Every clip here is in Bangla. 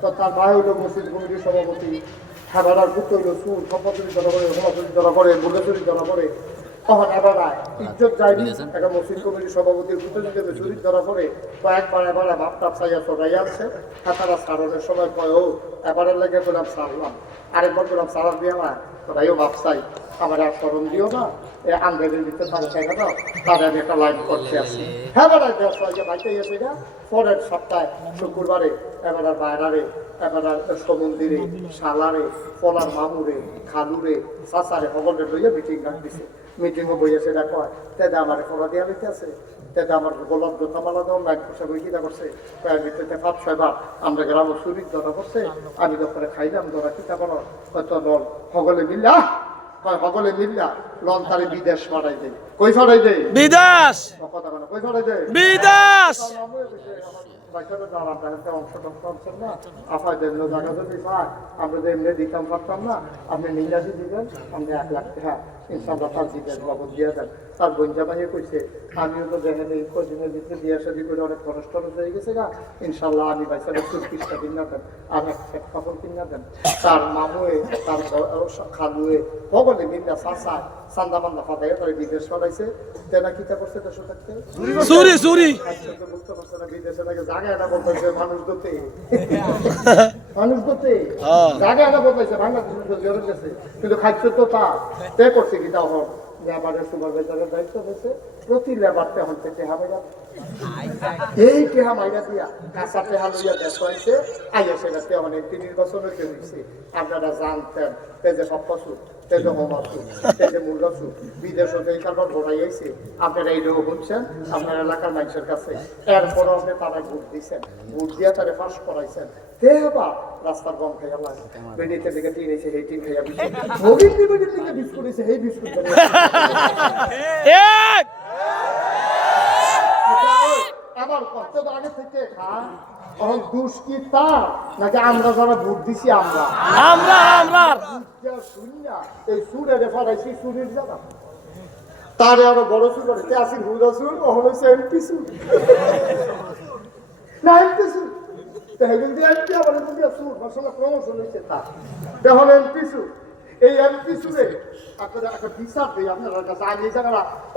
তো তার ভাই হইল মসজিদ কমিটির সভাপতি, হেবারার পুত্র হইল সুর সম্পত্তি জড়া করে, হোমাচুরি জড়া করে, বুর্গাচুরি জড়া করে। তখন হেবারায় ইজ্জত যায়নি, একটা মসজিদ কমিটির সভাপতির পুত্র হিসেবে চুরি ধরা পড়ে কয়েকবার এবারে ভাবটাপ চাইয়া চড়াই আসছে। তারা সারণের সময় কয় ও এবারের লেগে বললাম সারলাম, আরেকবার বললাম সারার দিয়ে আমার তোরাইও ভাবছাই আমার আর স্মরণ দিও না, এই আন্দাজের ভিতরে তারা চাইবে না, তারা আমি একটা লাইভ করতে আসি। হ্যাঁ বেড়াই যে বাইতে গেছে না পরের সপ্তাহে শুক্রবারে এবার আর বাইরারে, এবার আর সমন্দিরে, শালারে, ফলার মামুরে, খালুরে, চাচারে সকলকে লইয়া মিটিং ডাক দিছে। মিটিংও বইয়া সেটা কয় তেদা আমার ফলা দেওয়া লিখতে আছে, তেদা আমার গোলাপ জোতামালা দেওয়া লাইট করছে, বই কিনা করছে কয়েক ভিতরে 5-6 বার আমরা গ্রাম চুরির ধরা করছে। আমি দোকানে খাইলাম ধরা কিতা করো হয়তো লল সকলে মিল্লা কয় সকলে মিল্লা লন তারে বিদেশ পাঠাই দেয়। কই পাঠাই দেয়? বিদেশ। কথা বলো কই পাঠাই দেয়? বিদেশ। আমরা এমনি দিতাম পারতাম না, আপনি নিরাশি দিবেন, আপনি 1 লাখ টাকা ইনশাল্লাহ তার দিবেন, বাবদ দিয়ে দেন। তার বঞ্জা ভাইয়ে কইছে আমিও তো দেখেন এই কদিনের ভিতরে বিয়ে শাদী করে অনেক খরচ টরচ হয়ে গেছে না, ইনশাল্লাহ আমি বাইসালে 30টা কিনা দেন, আর 1 সেট কাপড় কিনা দেন। তার মামুয়ে, তার খালুয়ে ভগলে মিল্লা চাচা চান্দা মান্দা ফাটাইয়া তারা বিদেশ পাঠাইছে। তেনা কিতা করছে দেশে থাকতে চুরি চুরি বলতে পারছে না, বিদেশে নাকি জায়গা এটা বলতেছে মানুষ দতে মানুষ দতে জায়গা এটা বলতেছে বাংলাদেশের গেছে, কিন্তু খাদ্য তো তা তে করছে কি তাও হোক লেবারের সুপারভাইজারের দায়িত্ব হয়েছে প্রতি লেবারতে এখন টেহা মাইরা, এই টেহা মাইরা দিয়া কাঁচা টেহা লইয়া দেশ হয়েছে আইয়া সেটাতে অনেক 30 বছর হয়েছে। আপনারা জানতেন তেজে সপ্পাসু, তেজে হোমাসু, তেজে মুরগাসু বিদেশ হতে এই কারবার ঘোরাইয়াছে। আপনারা এইটাও শুনছেন আপনার এলাকার মানুষের কাছে। এরপরও আপনি তারা ভোট দিচ্ছেন, ভোট দিয়া তারা পাস করাইছেন। রাস্তার গম খাইয়া লাগে বেডিতে দিকে টিন এসে সেই টিন খাইয়া মোবিল বেডির দিকে বিস্কুট এসে সেই বিস্কুট আমার কষ্ট তো আগে থেকে খা। এখন দুষ কি তার নাকি আমরা যারা ভোট দিছি আমরা আমরা আমরা শুনিয়া এই সুরে ফাটাইছি সুরের জায়গা তারে আরো বড় সুর করে আসি হুদা সুর ওখানে হচ্ছে এমপি সুর না এমপি সুর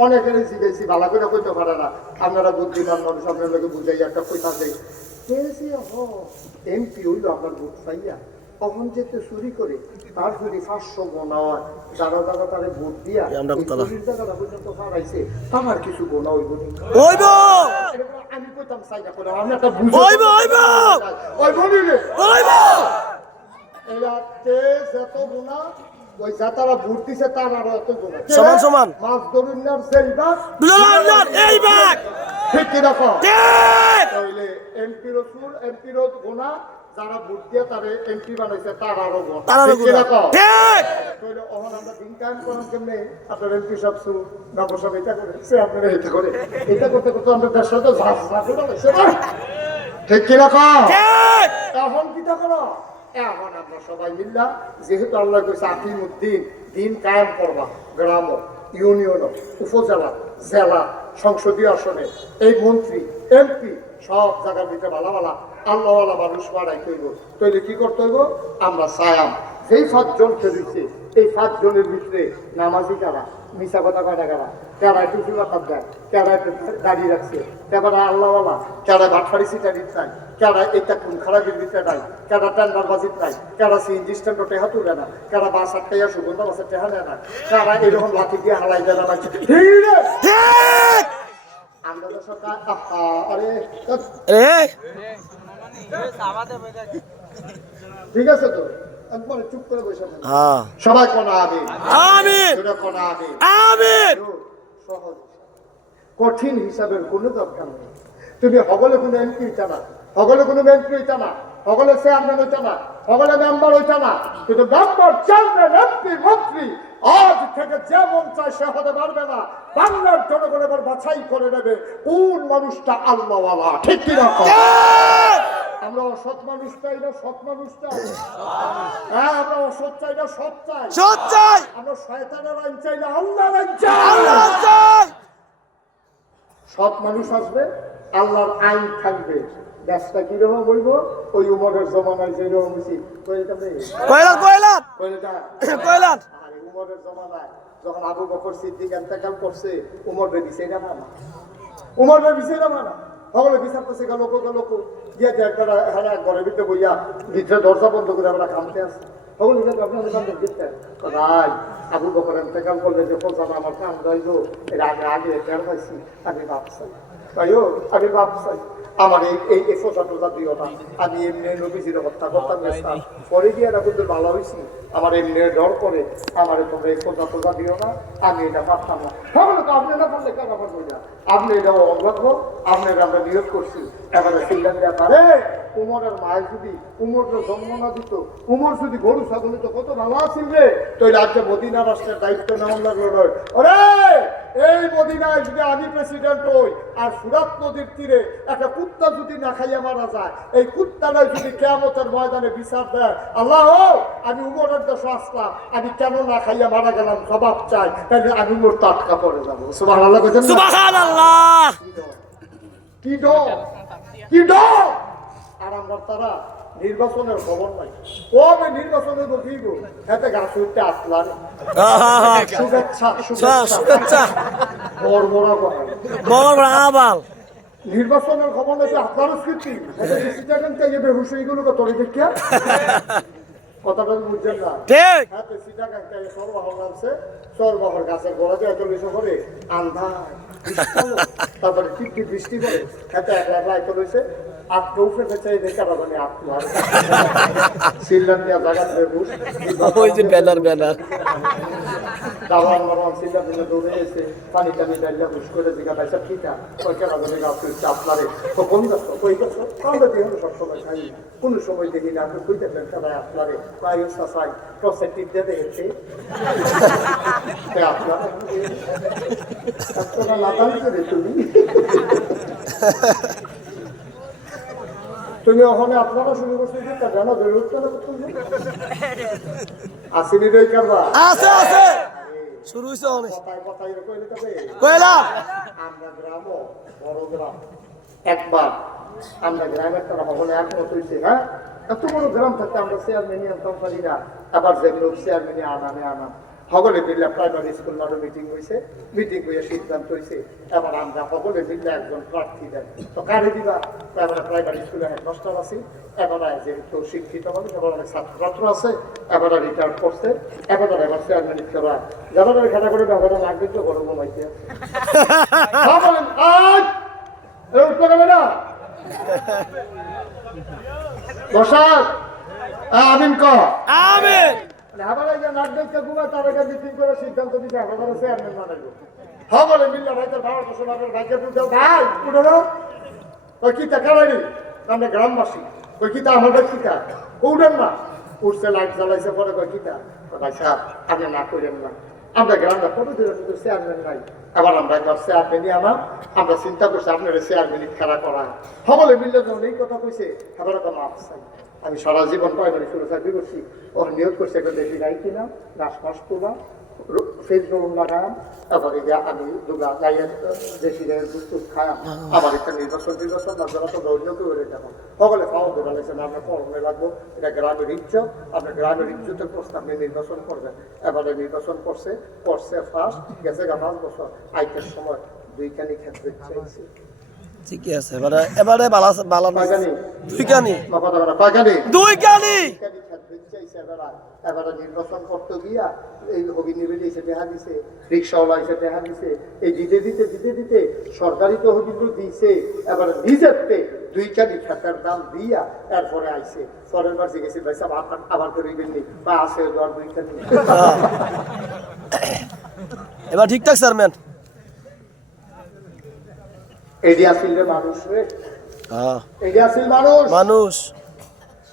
অনেকের জিজ্ঞেসি ভালো করে কইতে পারে না। আপনারা বুদ্ধিমান মানুষ আপনাদেরকে বুঝাই একটা কইতা দেয় এমপি হইল আপনার ভোট পাইয়া কখন যেতে চুরি করে তার যদি 500 গোনা হয় যারা যারা তারে ভোট দিয়া জায়গাটা পর্যন্ত হারাইছে তার কিছু গোনা হইব আমি কইতাম চাই না করে আমি একটা যত গোনা ওই যাতারা ভোট দিছে তার আরো এত গোনা সমান সমান মাছ দরুন্নার ঠিক কিরকম তাইলে এমপি রসুল এমপি রোজ গোনা যারা ভোট দিয়ে তারে এমপি বানাইছে তার আরো গোনা ঠিক কিরকম তাইলে ওখানে আমরা দিন কায়েম করার জন্য আপনার এমপি সব সু ব্যবসা এটা করে সে আপনারা এটা করে এটা করতে করতে আমরা দেশ সাথে ঠিক কিরকম এখন কিটা করো এখন আমরা সবাই মিল্লা যেহেতু আল্লাহ কইছে আকিমুদ্দিন দিন কায়েম করবা গ্রাম ইউনিয়ন উপজেলা জেলা সংসদীয় আসনে এই মন্ত্রী এমপি সব জায়গার ভিতরে ভালো ভালো আল্লাহওয়ালা মানুষ বাড়াই করবো তৈরি কি করতে হইব আমরা চায়াম যেই 5 জনকে দিচ্ছে এই 5 জনের ভিতরে নামাজি কারা মিশা কথা কয়টা কারা কারা টুপি বাতার দেয় কারা দাঁড়িয়ে রাখছে তারপরে আল্লাহওয়ালা কারা ভাটফাড়ি সিটা দিতে চায় কারা এটা কোন খারাপের ভিতরে নাই কারা টেন্ডার বাজিত নাই কারা সিএনজি স্ট্যান্ডও টেহা তুলে না কারা বাস আটকাইয়া সুগন্ধ বাসের টেহা নেয় না কারা এরকম লাঠি দিয়ে হালাই দেয় না আমরা তো সরকার আরে ঠিক আছে তো একবারে চুপ করে বসে সবাই কোনা আমিন আমিন কোনা আমিন আমিন সহজ কঠিন হিসাবের কোনো দরকার নেই। তুমি হগলে কোনো এমপি হইতা না, হগলে কোনো মন্ত্রী হইতা না, হগলে চেয়ারম্যান হইতা না, হগলে মেম্বার হইতা না, কিন্তু মেম্বার চেয়ারম্যান এমপি মন্ত্রী আজ থেকে যে মন চায় সে হতে পারবে না। বাংলার জনগণ এবার বাছাই করে নেবে কোন মানুষটা আল্লাহওয়ালা ঠিক কিরকম। আমরা অসৎ মানুষ চাই না সৎ মানুষ চাই, হ্যাঁ আমরা অসৎ চাই না সৎ চাই, সৎ চাই আমরা শয়তানের আইন চাই না আল্লাহর আইন চাই, আল্লাহ চাই। সৎ মানুষ আসবে আল্লাহর আইন থাকবে দেশটা কিরকম বলবো ওই উমরের জমানায় যেরকম হয়েছি উমরের জমানায় যখন আবু বকর সিদ্দিক ইন্তেকাল করছে উমরের দিছে না মানা উমরের দিছে না মানা সকলে বিচার করছে লোক গিয়ে একটা ঘরের ভিতরে বইয়া ভিতরে দরজা বন্ধ করে আমরা খামতে আসছি সকলে ভাই আবু বকর ইন্তেকাল করলে যে ফোজান আমার কাম যাইলো এর আগে আগে টের পাইছি আমি ভাবছি ভাইও আমি ভাবছি আমার এই ফোজা টোজা দিও না আমি এমনি নবীজির হত্যা করতাম পরে গিয়ে এটা কিন্তু ভালো হয়েছি আমার এমনি ডর করে আমার তোমরা এই ফোজা টোজা দিও না আমি এটা পারতাম না সকলে তো আপনি না পারলে কেন পারবো না আপনি এটা অঙ্গত্ব আপনি আমরা নিয়োগ করছি এবারে সিদ্ধান্ত ব্যাপারে উমরের মায়ের যদি উমরের জন্ম না দিত উমর যদি গরু ছাগল তো কত ভালো আছিল রে তো রাজ্যে মদিনা রাষ্ট্রের দায়িত্ব নেওয়ার লাগলো ওরে এই মদিনায় যদি আমি প্রেসিডেন্ট হই আর ফুরাত নদীর তীরে একটা কুত্তা যদি না খাইয়া মারা যায় এই কুত্তাটাই যদি কিয়ামতের ময়দানে বিচার দেয় আল্লাহ আমি উমরের দেশে আসলাম আমি কেন না খাইয়া মারা গেলাম জবাব চাই তাহলে আমি মোর টাটকা পড়ে যাবো সুবহানাল্লাহ কইতেন সুবহানাল্লাহ কি ডর কি ডর আর আমরা তারা নির্বাচনের খবর নাই কবে নির্বাচনে বসিব এতে গাছ উঠতে আসলাম শুভেচ্ছা শুভেচ্ছা বড় আবাল নির্বাচনের খবর নাই আপনারও স্মৃতি বেহুশ এইগুলোকে তরি দেখিয়া কথাটা বুঝছেন না ঠিক হ্যাঁ তো সিটাগাং থেকে সরবরাহ আছে সরবরাহের গাছের গোড়া দিয়ে চল্লিশ করে আন্ধার তারপরে টিপটি বৃষ্টি করে এত একলা একলা আইতে রয়েছে আর চৌফে চাই দেখে মানে আপনার সিল্লান দিয়া জায়গা বেহুশ ওই যে ব্যানার দাবার মারন সিল্লান দিলে দৌড়ে এসে পানি টানি ডাইলা হুশ করে জিগা পাইসা ঠিকা ওই কেনা ধরে গাছ হচ্ছে আপনারে তো কোন গাছ ওই গাছ আমরা দিয়ে সবসময় খাই কোনো সময় দেখি না আপনি কইতে পারেন সবাই আপনারে পায়ু সাসাই টসে টিপ দিয়ে দেখেছে আপনারা এতটা লাগান করে তুমি ওখানে আপনারা শুরু করছো জানো জরুরত আসেনি রে কারবা আছে আছে শুরু হইছে অনেক কথাই কইলে তবে কইলা আমরা গ্রাম বড় গ্রাম একবার আমরা গ্রামের একটা হলে একমত হইছে হ্যাঁ এত বড় গ্রাম থাকতে আমরা চেয়ারম্যানই আনতাম পারি না আবার যে লোক চেয়ারম্যানই আনা সকলে মিলে প্রাইমারি স্কুল মারো মিটিং হয়েছে মিটিং হয়ে সিদ্ধান্ত হয়েছে এবার আমরা সকলে মিলে একজন প্রার্থী দেন তো কারে দিবা এবার প্রাইমারি স্কুলে হেডমাস্টার আছে এবারে যেহেতু শিক্ষিত মানুষ এবার অনেক ছাত্র আছে এবারে রিটায়ার করছে এবার চেয়ারম্যান করা যাবার খেলা করে ব্যবহার লাগবে তো গরম ঘুমাইতে না বসাক আমিন ক আমিন সিদ্ধান্ত দিতে চেয়ারম্যান বানাইব সকলে মিললে ভাইদের ভাড়া বসে ভাইকে ভাই উঠো ওই কিতা কারারি আমরা গ্রামবাসী ওই কিতা আমাদের কিতা উঠেন না উঠছে লাইট জ্বালাইছে পরে কই কিতা ভাই সাহেব আপনি না করেন না আমরা গ্রামটা কত দূরে কিন্তু চেয়ারম্যান নাই আবার আমরা একবার চেয়ারম্যানই আনাম আমরা চিন্তা করছি আপনার চেয়ারম্যানই খেলা করা সকলে মিললে যখন এই কথা কইছে এবার তো মাফ চাই আমি সারা জীবন প্রাইমারি স্কুলে চাকরি করছি ওর নিয়োগ করছি একটা দেশি গাই কিনাম ঘাস মাস তুলাম ফেসবুক লাগাম তারপরে আমি দুগা গাইয়ের দেশি গাইয়ের দুধ খায়াম আবার একটা নির্বাচন আপনারা তো দৌড় করে দেখো সকলে পাওয়া ধরে লাগছে না আপনার কর্মে লাগবো এটা গ্রামের ইজ্জত আপনার গ্রামের ইজ্জতের প্রশ্ন আপনি নির্বাচন করবেন এবারে নির্বাচন করছে ফার্স্ট গেছে 5 বছর আইতের সময় দুইখানি ক্ষেত্রে চাইছে ঠিকই আছে এবারে বালা দুই কানি এবারে নির্বাচন করতে গিয়া এই হবিনিবিলি এসে দেখা দিছে রিক্সাওয়ালা এসে দেখা দিছে এই দিতে সরকারি তো হবিগুলো দিয়েছে এবারে নিজেরতে দুইখানি খেতের দাম দিয়া এরপরে আইছে পরের বার জিজ্ঞেস ভাই সাহেব আবার করিবেন নি বা আছে দর দুইখানি এবার ঠিকঠাক চেয়ারম্যান এডি আসিল মানুষ রে এডি আসিল মানুষ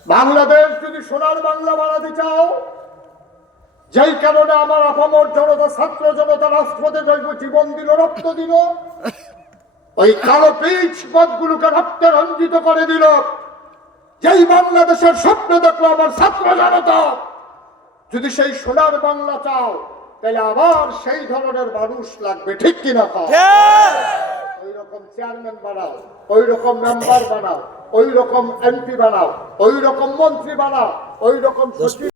বাংলাদেশ যদি সোনার বাংলা বানাতে চাও যেই কারণে আমার আপামর জনতা ছাত্র জনতা রাষ্ট্রপতি জীবন দিল রক্ত দিল ওই কালো পিচ পথগুলোকে রক্তে রঞ্জিত করে দিল যেই বাংলাদেশের স্বপ্ন দেখলো আমার ছাত্র জনতা যদি সেই সোনার বাংলা চাও তাহলে আবার সেই ধরনের মানুষ লাগবে ঠিক কিনা ওই রকম চেয়ারম্যান বানাও ওই রকম মেম্বার বানাও ওই রকম এমপি বানাও, ওই রকম মন্ত্রী বানাও, ওই রকম সচিব